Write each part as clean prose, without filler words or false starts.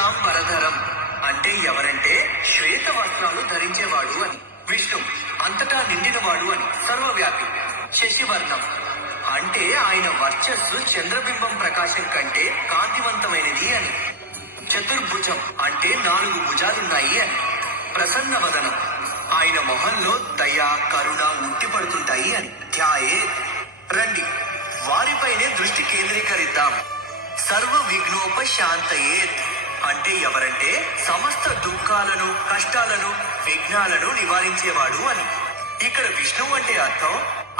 శుక్లాం వరధరం అంటే ఎవరంటే శ్వేత వస్త్రాలు ధరించేవాడు అని. విష్ణు అంతటా నిండినవాడు అని. సర్వవ్యాపి. శశివర్ణం అంటే ఆయన వర్చస్సు చంద్రబింబం ప్రకాశం కంటే కాంతివంతమైనది అని. చతుర్భుజం అంటే 4 భుజాలున్నాయి అని. ప్రసన్న వదనం ఆయన మొహంలో దయ కరుణ ఉట్టిపడుతుంటాయి అని. ధ్యాయే రండి వారిపైనే దృష్టి కేంద్రీకరిద్దాం. సర్వ విఘ్నోపశాంతయే అంటే ఎవరంటే సమస్త దుఃఖాలను కష్టాలను విఘ్నాలను నివారించేవాడు అని. ఇక్కడ విష్ణువు అంటే అర్థం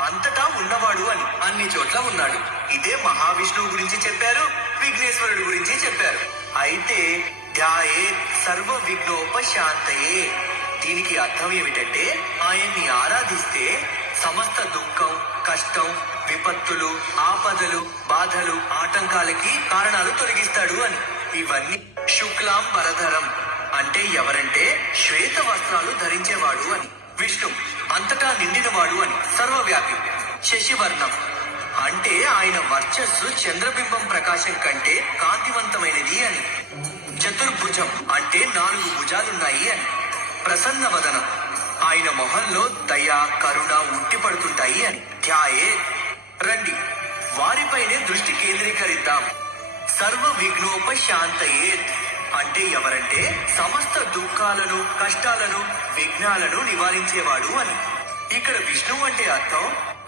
అంతటా ఉన్నవాడు అని. అన్ని చోట్ల ఉన్నాడు. ఇదే మహావిష్ణువు గురించి చెప్పారు, విఘ్నేశ్వరుడు గురించి చెప్పారు. అయితే ధ్యాయే సర్వ విఘ్నోపశాంతయే దీనికి అర్థం ఏమిటంటే ఆయన్ని ఆరాధిస్తే సమస్త దుఃఖం కష్టం విపత్తులు ఆపదలు బాధలు ఆటంకాలకి కారణాలు తొలగిస్తాడు అని. ఇవన్నీ శుక్లాం వరధరం అంటే ఎవరంటే శ్వేత వస్త్రాలు ధరించేవాడు అని. విష్ణు అంతటా నిండినవాడు అని. సర్వవ్యాపి. శశివర్ణం అంటే ఆయన వర్చస్సు చంద్రబింబం ప్రకాశం కంటే కాంతివంతమైనది అని. చతుర్భుజం అంటే 4 భుజాలున్నాయి అని. ప్రసన్న వదనం ఆయన మొహంలో దయ కరుణ ఉట్టిపడుతుంటాయి అని. ధ్యాయే రండి వారిపైనే దృష్టి కేంద్రీకరిద్దాం. సర్వ విఘ్నోపశాంతయే అంటే ఎవరంటే సమస్త దుఃఖాలను కష్టాలను విఘ్నాలను నివారించేవాడు అని. ఇక్కడ విష్ణువు అంటే అర్థం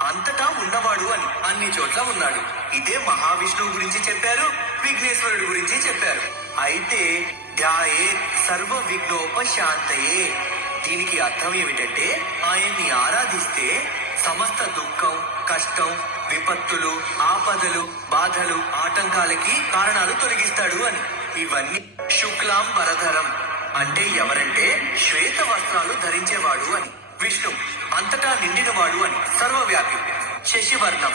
అంతటా ఉన్నవాడు అని. అన్ని చోట్ల ఉన్నాడు. ఇదే మహావిష్ణువు గురించి చెప్పారు, విఘ్నేశ్వరుడు గురించి చెప్పారు. అయితే ధ్యాయే సర్వ విఘ్నోపశాంతయే దీనికి అర్థం ఏమిటంటే ఆయన్ని ఆరాధిస్తే సమస్త దుఃఖం కష్టం విపత్తులు ఆపదలు బాధలు ఆటంకాలకి కారణాలు తొలగిస్తాడు అని. ఇవన్నీ శుక్లాం వరధరం అంటే ఎవరంటే శ్వేత వస్త్రాలు ధరించేవాడు అని. విష్ణు అంతటా నిండినవాడు అని. సర్వవ్యాపి. శశివర్ణం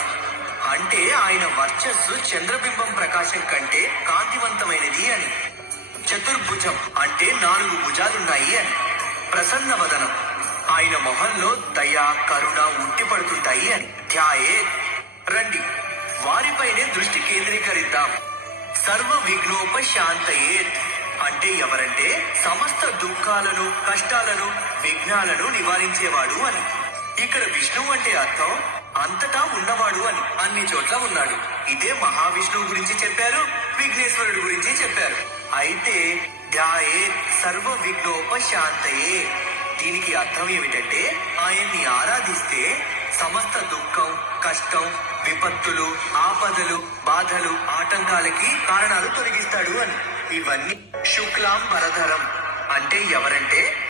అంటే ఆయన వర్చస్సు చంద్రబింబం ప్రకాశం కంటే కాంతివంతమైనది అని. చతుర్భుజం అంటే 4 భుజాలున్నాయి అని. ప్రసన్న వదనం ఆయన మొహంలో దయ కరుణ ఉట్టిపడుతుంటాయి అని. ధ్యాయే రండి వారిపైనే దృష్టి కేంద్రీకరిద్దాం. సర్వ విఘ్నోపశాంతయే అంటే ఎవరంటే సమస్త దుఃఖాలను కష్టాలను విఘ్నాలను నివారించేవాడు అని. ఇక్కడ విష్ణువు అంటే అర్థం అంతటా ఉన్నవాడు అని. అన్ని చోట్ల ఉన్నాడు. ఇదే మహావిష్ణువు గురించి చెప్పారు, విఘ్నేశ్వరుడు గురించి చెప్పారు. అయితే ధ్యాయే సర్వ విఘ్నోపశాంతయే దీనికి అర్థం ఏమిటంటే ఆయన్ని ఆరాధిస్తే సమస్త దుఃఖం కష్టం విపత్తులు ఆపదలు బాధలు ఆటంకాలకి కారణాలు తొలగిస్తాడు అని. ఇవన్నీ శుక్లాం వరధరం అంటే ఎవరంటే